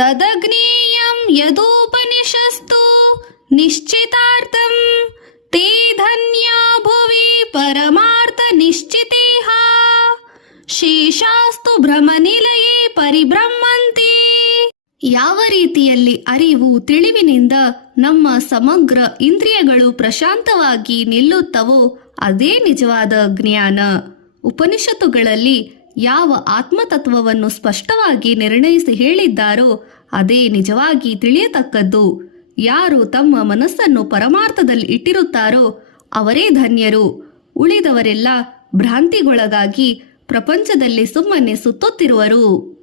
ತದಜ್ಞೇಯಂ ಯದೋಪನಿಷಸ್ತು ನಿಶ್ಚಿತಾರ್ಥಂ ತೇ ಧನ್ಯಾ ಭುವಿ ಪರಮಾರ್ಥ ನಿಶ್ಚಿತೇಹ ಶೇಷಾಸ್ತು ಭ್ರಮನಿಲಯೇ ಪರಿಭ್ರಮಂತಿ. ಯಾವ ರೀತಿಯಲ್ಲಿ ಅರಿವು ತಿಳಿವಿನಿಂದ ನಮ್ಮ ಸಮಗ್ರ ಇಂದ್ರಿಯಗಳು ಪ್ರಶಾಂತವಾಗಿ ನಿಲ್ಲುತ್ತವೋ ಅದೇ ನಿಜವಾದ ಜ್ಞಾನ. ಉಪನಿಷತ್ತುಗಳಲ್ಲಿ ಯಾವ ಆತ್ಮತತ್ವವನ್ನು ಸ್ಪಷ್ಟವಾಗಿ ನಿರ್ಣಯಿಸಿ ಹೇಳಿದ್ದಾರೋ ಅದೇ ನಿಜವಾಗಿ ತಿಳಿಯತಕ್ಕದ್ದು. ಯಾರು ತಮ್ಮ ಮನಸ್ಸನ್ನು ಪರಮಾರ್ಥದಲ್ಲಿ ಇಟ್ಟಿರುತ್ತಾರೋ ಅವರೇ ಧನ್ಯರು. ಉಳಿದವರೆಲ್ಲ ಭ್ರಾಂತಿಗೊಳಗಾಗಿ ಪ್ರಪಂಚದಲ್ಲಿ ಸುಮ್ಮನೆ ಸುತ್ತುತ್ತಿರುವರು.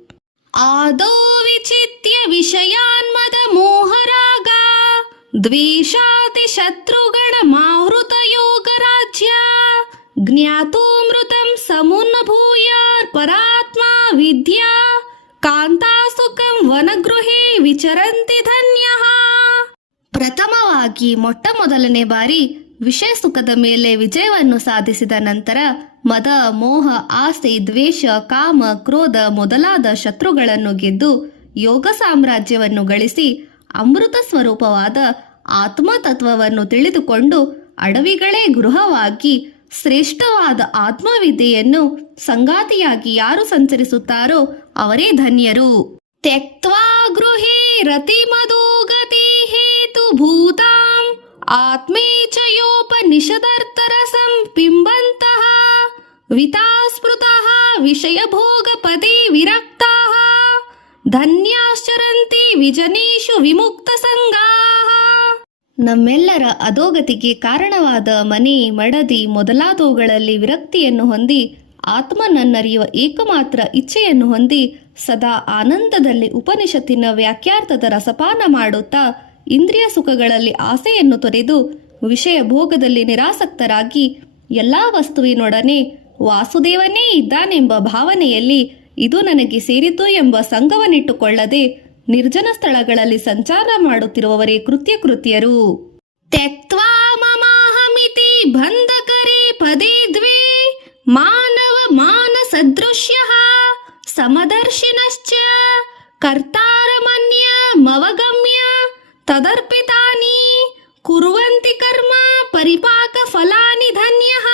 ಆದೋ ವಿಚಿತ್ಯ ವಿಷಯಾನ್ಮದ ಮೋಹರಾಗ ದ್ವೇಷಾತಿ ಶತ್ರುಗಣ ಮಾವೃತ ಯೋಗ ರಾಜ್ಯ ಜ್ಞಾತೋಮೃತಂ ಸಮುನ್ನಭೂಯ ಪರಾತ್ಮ ವಿದ್ಯಾ ಕಾಂತಾಸುಖಂ ವನಗೃಹೇ ವಿಚರಂತಿ ಧನ್ಯಃ. ಪ್ರಥಮವಾಗಿ ಮೊಟ್ಟಮೊದಲನೇ ಬಾರಿ ವಿಷಯ ಸುಖದ ಮೇಲೆ ವಿಜಯವನ್ನು ಸಾಧಿಸಿದ ನಂತರ ಮದ, ಮೋಹ, ಆಸೆ, ದ್ವೇಷ, ಕಾಮ, ಕ್ರೋಧ ಮೊದಲಾದ ಶತ್ರುಗಳನ್ನು ಗೆದ್ದು ಯೋಗ ಸಾಮ್ರಾಜ್ಯವನ್ನು ಗಳಿಸಿ ಅಮೃತ ಸ್ವರೂಪವಾದ ಆತ್ಮತತ್ವವನ್ನು ತಿಳಿದುಕೊಂಡು ಅಡವಿಗಳೇ ಗೃಹವಾಗಿ ಶ್ರೇಷ್ಠವಾದ ಆತ್ಮವಿದ್ಯೆಯನ್ನು ಸಂಗಾತಿಯಾಗಿ ಯಾರು ಸಂಚರಿಸುತ್ತಾರೋ ಅವರೇ ಧನ್ಯರು. ತ್ಯಕ್ತ್ವಾ ಗೃಹೇ ರತಿಮದೋಗತಿ ಹೇತು ಭೂತಾಂ ಆತ್ಮೇಚ್ಛಯೋಪನಿಷದರ್ಥರಸಂ ಪಿಂಬಂತಃ ವಿತಾಸ್ಪೃತಃ ವಿಷಯಭೋಗಪದೇ ವಿರಕ್ತಾಃ ಧನ್ಯಾಶ್ಚರಂತಿ ವಿಜನೇಷು ವಿಮುಕ್ತ ಸಂಗಾಃ. ನಮ್ಮೆಲ್ಲರ ಅಧೋಗತಿಗೆ ಕಾರಣವಾದ ಮನೆ, ಮಡದಿ ಮೊದಲಾದವುಗಳಲ್ಲಿ ವಿರಕ್ತಿಯನ್ನು ಹೊಂದಿ ಆತ್ಮನನ್ನರಿಯುವ ಏಕಮಾತ್ರ ಇಚ್ಛೆಯನ್ನು ಹೊಂದಿ ಸದಾ ಆನಂದದಲ್ಲಿ ಉಪನಿಷತ್ತಿನ ವ್ಯಾಖ್ಯಾರ್ಥದ ರಸಪಾನ ಮಾಡುತ್ತಾ ಇಂದ್ರಿಯ ಸುಖಗಳಲ್ಲಿ ಆಸೆಯನ್ನು ತೊರೆದು ವಿಷಯ ಭೋಗದಲ್ಲಿ ನಿರಾಸಕ್ತರಾಗಿ ಎಲ್ಲ ವಸ್ತುವಿನೊಡನೆ ವಾಸುದೇವನೇ ಇದ್ದಾನೆಂಬ ಭಾವನೆಯಲ್ಲಿ ಇದು ನನಗೆ ಸೇರಿತು ಎಂಬ ಸಂಘವನ್ನಿಟ್ಟುಕೊಳ್ಳದೆ ನಿರ್ಜನ ಸ್ಥಳಗಳಲ್ಲಿ ಸಂಚಾರ ಮಾಡುತ್ತಿರುವವರೇ ಕೃತ್ಯರು. ತ್ಯಕ್ತ್ವಾ ಮಮಾಹಮಿತಿ ಬಂಧಕರೇ ಪದೇ ದ್ವೇ ಮಾನವ ಮಾನಸದೃಶ್ಯಃ ಸಮದರ್ಶಿನಶ್ಚ ಕರ್ತಾರಮನ್ಯ ಮವಗಮ್ಯ ತದರ್ಪಿತಾನಿ ಕುರ್ವಂತಿ ಕರ್ಮ ಪರಿಪಾಕ ಫಲಾನಿ ಧನ್ಯಃ.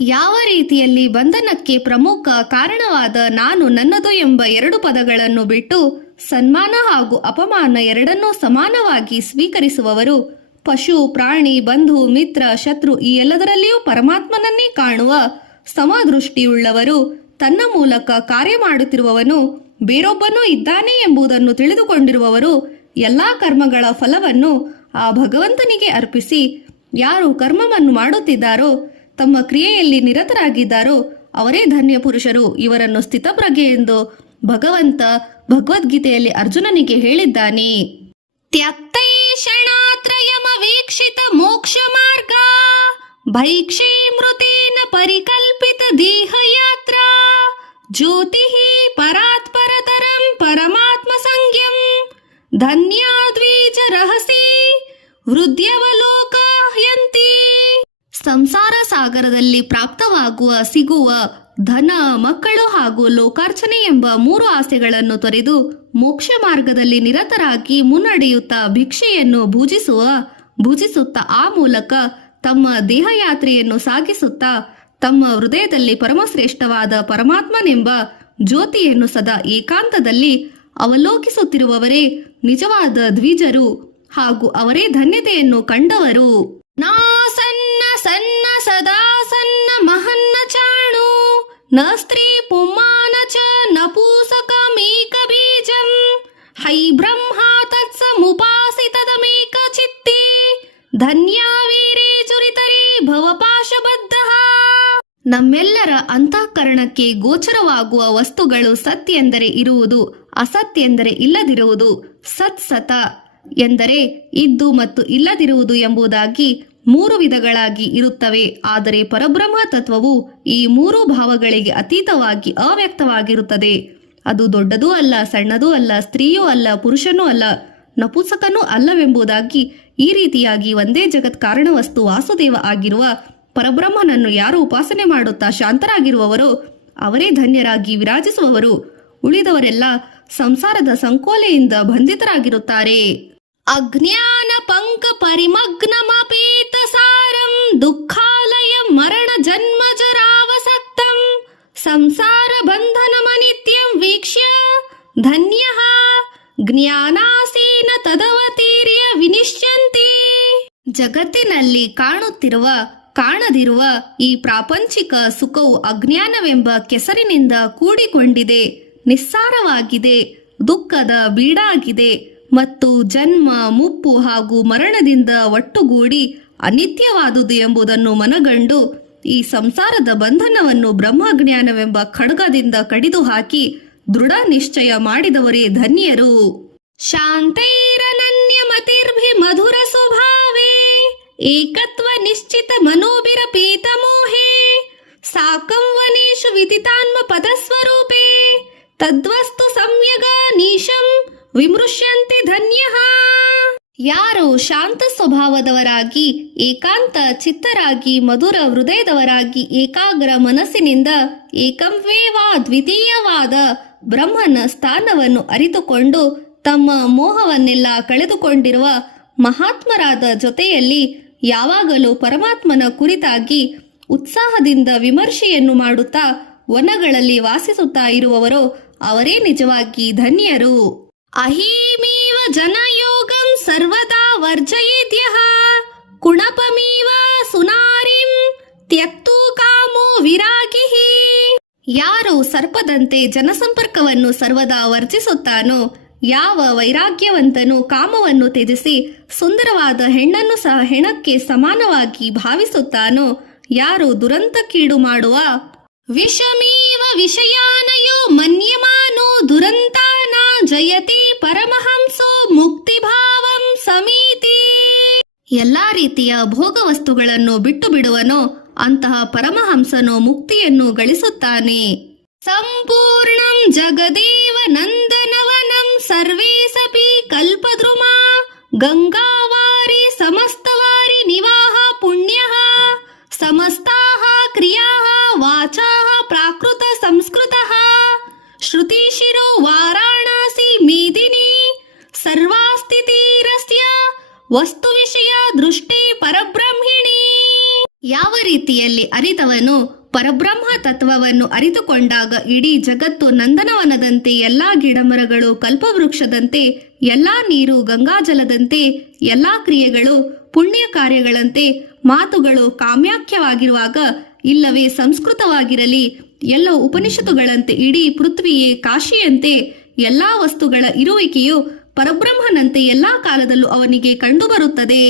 ಯಾವ ರೀತಿಯಲ್ಲಿ ಬಂಧನಕ್ಕೆ ಪ್ರಮುಖ ಕಾರಣವಾದ ನಾನು ನನ್ನದು ಎಂಬ ಎರಡು ಪದಗಳನ್ನು ಬಿಟ್ಟು ಸನ್ಮಾನ ಹಾಗೂ ಅಪಮಾನ ಎರಡನ್ನೂ ಸಮಾನವಾಗಿ ಸ್ವೀಕರಿಸುವವರು, ಪಶು, ಪ್ರಾಣಿ, ಬಂಧು, ಮಿತ್ರ, ಶತ್ರು ಈ ಎಲ್ಲದರಲ್ಲಿಯೂ ಪರಮಾತ್ಮನನ್ನೇ ಕಾಣುವ ಸಮದೃಷ್ಟಿಯುಳ್ಳವರು, ತನ್ನ ಮೂಲಕ ಕಾರ್ಯ ಮಾಡುತ್ತಿರುವವನು ಬೇರೊಬ್ಬನೂ ಇದ್ದಾನೆ ಎಂಬುದನ್ನು ತಿಳಿದುಕೊಂಡಿರುವವರು, ಎಲ್ಲಾ ಕರ್ಮಗಳ ಫಲವನ್ನು ಆ ಭಗವಂತನಿಗೆ ಅರ್ಪಿಸಿ ಯಾರು ಕರ್ಮವನ್ನು ಮಾಡುತ್ತಿದ್ದಾರೋ ತಮ್ಮ ಕ್ರಿಯೆಯಲ್ಲಿ ನಿರತರಾಗಿದ್ದಾರೋ ಅವರೇ ಧನ್ಯ ಪುರುಷರು. ಇವರನ್ನು ಸ್ಥಿತಪ್ರಜ್ಞೆ ಎಂದು ಭಗವಂತ ಭಗವದ್ಗೀತೆಯಲ್ಲಿ ಅರ್ಜುನನಿಗೆ ಹೇಳಿದ್ದಾನೆ. ತ್ಯಕ್ತೈಷಣಾತ್ರಯಮ ವೀಕ್ಷಿತ ಮೋಕ್ಷ ಮಾರ್ಗ ಭೈಕ್ಷೇ ಮೃತೇನ ಪರಿಕಲ್ಪಿತ ದೇಹಯಾತ್ರ ಜ್ಯೋತಿ ಪರಾತ್ಪರತರಂ ಪರಮಾತ್ಮ ಸಂಜ್ಞಂ ಧನ್ಯಾದ್ವೀಜ ರಹಸಿ ಹೃದಯವಲೋಕಯಂತಿ. ಸಂಸಾರ ಸಾಗರದಲ್ಲಿ ಪ್ರಾಪ್ತವಾಗುವ ಸಿಗುವ ಧನ, ಮಕ್ಕಳು ಹಾಗೂ ಲೋಕಾರ್ಚನೆ ಎಂಬ ಮೂರು ಆಸೆಗಳನ್ನು ತೊರೆದು ಮೋಕ್ಷ ಮಾರ್ಗದಲ್ಲಿ ನಿರತರಾಗಿ ಮುನ್ನಡೆಯುತ್ತಾ ಭಿಕ್ಷೆಯನ್ನು ಭುಜಿಸುತ್ತಾ ಆ ಮೂಲಕ ತಮ್ಮ ದೇಹಯಾತ್ರೆಯನ್ನು ಸಾಗಿಸುತ್ತಾ ತಮ್ಮ ಹೃದಯದಲ್ಲಿ ಪರಮಶ್ರೇಷ್ಠವಾದ ಪರಮಾತ್ಮನೆಂಬ ಜ್ಯೋತಿಯನ್ನು ಸದಾ ಏಕಾಂತದಲ್ಲಿ ಅವಲೋಕಿಸುತ್ತಿರುವವರೇ ನಿಜವಾದ ದ್ವಿಜರು ಹಾಗೂ ಅವರೇ ಧನ್ಯತೆಯನ್ನು ಕಂಡವರು. ನಾ ಸನ್ನ ಸನ್ನ ಸದಾ ಸನ್ನ ಮಹನ್ನ ಚಾಣು ನ ಸ್ತ್ರೀ ಪುಮಾನ ಚ ನಪೂಸಕಮೇಕ ಬೀಜಂ ಹೈ ಬ್ರಹ್ಮ ತತ್ಸಮುಪಾಸಿತದಮೇಕ ಚಿತ್ತಿ ಧನ್ಯಾ ವೀರೇ ಚುರಿತರೇ ಭವಪಾಶಬದ್ಧ. ನಮ್ಮೆಲ್ಲರ ಅಂತಃಕರಣಕ್ಕೆ ಗೋಚರವಾಗುವ ವಸ್ತುಗಳು ಸತ್ ಎಂದರೆ ಇರುವುದು, ಅಸತ್ ಎಂದರೆ ಇಲ್ಲದಿರುವುದು, ಸತ್ ಎಂದರೆ ಇದ್ದು ಮತ್ತು ಇಲ್ಲದಿರುವುದು ಎಂಬುದಾಗಿ ಮೂರು ವಿಧಗಳಾಗಿ ಇರುತ್ತವೆ. ಆದರೆ ಪರಬ್ರಹ್ಮ ತತ್ವವು ಈ ಮೂರು ಭಾವಗಳಿಗೆ ಅತೀತವಾಗಿ ಅವ್ಯಕ್ತವಾಗಿರುತ್ತದೆ. ಅದು ದೊಡ್ಡದೂ ಅಲ್ಲ, ಸಣ್ಣದೂ ಅಲ್ಲ, ಸ್ತ್ರೀಯೂ ಅಲ್ಲ, ಪುರುಷನೂ ಅಲ್ಲ, ನಪುಂಸಕನೂ ಅಲ್ಲವೆಂಬುದಾಗಿ ಈ ರೀತಿಯಾಗಿ ಒಂದೇ ಜಗತ್ ಕಾರಣ ವಸ್ತು ವಾಸುದೇವ ಆಗಿರುವ ಪರಬ್ರಹ್ಮನನ್ನು ಯಾರು ಉಪಾಸನೆ ಮಾಡುತ್ತಾ ಶಾಂತರಾಗಿರುವವರೋ ಅವರೇ ಧನ್ಯರಾಗಿ ವಿರಾಜಿಸುವವರು. ಉಳಿದವರೆಲ್ಲ ಸಂಸಾರದ ಸಂಕೋಲೆಯಿಂದ ಬಂಧಿತರಾಗಿರುತ್ತಾರೆ. ಅಜ್ಞಾನ ಪಂಕ ಪರಿಮಗ್ನಮಪೇತ ಸಾರಂ ದುಃಖಾಲಯ ಮರಣ ಜನ್ಮ ಜರಾವಸಕ್ತಂ ಸಂಸಾರ ಬಂಧನಮನಿತ್ಯಂ ವೀಕ್ಷ್ಯ ಧನ್ಯಃ ಜ್ಞಾನಾಸೀನ ತದವತೀರ್ಯ ವಿನಿಶ್ಯಂತಿ. ಜಗತ್ತಿನಲ್ಲಿ ಕಾಣುತ್ತಿರುವ ಕಾಣದಿರುವ ಈ ಪ್ರಾಪಂಚಿಕ ಸುಖವು ಅಜ್ಞಾನವೆಂಬ ಕೆಸರಿನಿಂದ ಕೂಡಿಕೊಂಡಿದೆ, ನಿಸ್ಸಾರವಾಗಿದೆ, ದುಃಖದ ಬೀಡಾಗಿದೆ ಮತ್ತು ಜನ್ಮ ಮುಪ್ಪು ಹಾಗೂ ಮರಣದಿಂದ ಒಟ್ಟುಗೂಡಿ ಅನಿತ್ಯವಾದುದು ಎಂಬುದನ್ನು ಮನಗಂಡು ಈ ಸಂಸಾರದ ಬಂಧನವನ್ನು ಬ್ರಹ್ಮಜ್ಞಾನವೆಂಬ ಖಡ್ಗದಿಂದ ಕಡಿದು ಹಾಕಿ ದೃಢ ನಿಶ್ಚಯ ಮಾಡಿದವರೇ ಧನ್ಯರು. ಶಾಂತೈರನನ್ಯ ಮತಿರ್ಭಿ ಮಧುರ ಸ್ವಭಾವೇ ಏಕತ್ವ ನಿಶ್ಚಿತ ಮನೋಭಿರಪೀತ ಮೋಹೇ ಸಾಕಂ ವನೇಶು ವಿದಿತಾನ್ಮ ಪದಸ್ವರೂಪೇ ತದ್ವಸ್ತು ಸಂಯಗ ನೀಶಂ ವಿಮೃಶ್ಯಂತಿ ಧನ್ಯಃ. ಯಾರು ಶಾಂತ ಸ್ವಭಾವದವರಾಗಿ ಏಕಾಂತ ಚಿತ್ತರಾಗಿ ಮಧುರ ಹೃದಯದವರಾಗಿ ಏಕಾಗ್ರ ಮನಸ್ಸಿನಿಂದ ಏಕಂವೇವಾ ದ್ವಿತೀಯವಾದ ಬ್ರಹ್ಮನ ಸ್ಥಾನವನ್ನು ಅರಿತುಕೊಂಡು ತಮ್ಮ ಮೋಹವನ್ನೆಲ್ಲ ಕಳೆದುಕೊಂಡಿರುವ ಮಹಾತ್ಮರಾದ ಜೊತೆಯಲ್ಲಿ ಯಾವಾಗಲೂ ಪರಮಾತ್ಮನ ಕುರಿತಾಗಿ ಉತ್ಸಾಹದಿಂದ ವಿಮರ್ಶೆಯನ್ನು ಮಾಡುತ್ತಾ ವನಗಳಲ್ಲಿ ವಾಸಿಸುತ್ತಾ ಇರುವವರು ಅವರೇ ನಿಜವಾಗಿ ಧನ್ಯರು. ಅಹೀಮೀವ ಜನಯೋಗಂ ಸರ್ವದಾ ವರ್ಜಯೇದ್ಯಃ ಕುಣಪಮೀವ ಸುನಾರಿಂ ತ್ಯಕ್ತೂ ಕಾಮೋ ವಿರಾಗಿಃ. ಯಾರು ಸರ್ಪದಂತೆ ಜನಸಂಪರ್ಕವನ್ನು ಸರ್ವದಾ ವರ್ಜಿಸುತ್ತಾನೋ, ಯಾವ ವೈರಾಗ್ಯವಂತನು ಕಾಮವನ್ನು ತ್ಯಜಿಸಿ ಸುಂದರವಾದ ಹೆಣ್ಣನ್ನು ಸಹ ಹೆಣಕ್ಕೆ ಸಮಾನವಾಗಿ ಭಾವಿಸುತ್ತಾನೋ, ಯಾರು ದುರಂತಕ್ಕೀಡು ಮಾಡುವ ವಿಷಮೀವ ವಿಷಯಾನಯೋ ಮನ್ಯಮಾನೋ ದುರಂತಾನ ಜಯತಿ ಪರಮಹಂಸೋ ಮುಕ್ತಿಭಾವಂ ಸಮೀತಿ. ಎಲ್ಲಾ ರೀತಿಯ ಭೋಗ ವಸ್ತುಗಳನ್ನು ಬಿಟ್ಟು ಬಿಡುವನೋ ಅಂತಹ ಪರಮಹಂಸನು ಮುಕ್ತಿಯನ್ನು ಗಳಿಸುತ್ತಾನೆ. ಸಂಪೂರ್ಣಂ ಜಗದೇವ ನಂದನವನಂ ಸರ್ವೇ ಸಪಿ ಕಲ್ಪದ್ರುಮಾ ಗಂಗಾವಾರಿ ಸಮಸ್ತವಾರಿ ನಿವಾಹ ಪುಣ್ಯಃ ಸಮಸ್ತಾಃ ಕ್ರಿಯಾಃ ವಾಚಾಃ ಪ್ರಾಕೃತ ಸಂಸ್ಕೃತಃ ಶ್ರುತಿಶಿರೋ ವಾರಾಣಸಿ ಮೇದಿನಿ ಸರ್ವಾಸ್ಥಿತಿರಸ್ಯ ವಸ್ತು ವಿಷಯ ದೃಷ್ಟಿ ಪರಬ್ರಹ್ಮಿಣಿ. ಯಾವ ರೀತಿಯಲ್ಲಿ ಅರಿತವನು ಪರಬ್ರಹ್ಮ ತತ್ವವನ್ನು ಅರಿತುಕೊಂಡಾಗ ಇಡೀ ಜಗತ್ತು ನಂದನವನದಂತೆ, ಎಲ್ಲಾ ಗಿಡಮರಗಳು ಕಲ್ಪವೃಕ್ಷದಂತೆ, ಎಲ್ಲಾ ನೀರು ಗಂಗಾಜಲದಂತೆ, ಎಲ್ಲಾ ಕ್ರಿಯೆಗಳು ಪುಣ್ಯ ಕಾರ್ಯಗಳಂತೆ, ಮಾತುಗಳು ಕಾಮ್ಯಾಖ್ಯವಾಗಿರುವಾಗ ಇಲ್ಲವೇ ಸಂಸ್ಕೃತವಾಗಿರಲಿ, ಎಲ್ಲ ಉಪನಿಷತ್ತುಗಳಂತೆ ಇಡೀ ಪೃಥ್ವಿಯೇ ಕಾಶಿಯಂತೆ, ಎಲ್ಲಾ ವಸ್ತುಗಳ ಇರುವಿಕೆಯು ಪರಬ್ರಹ್ಮನಂತೆ ಎಲ್ಲಾ ಕಾಲದಲ್ಲೂ ಅವನಿಗೆ ಕಂಡುಬರುತ್ತದೆ.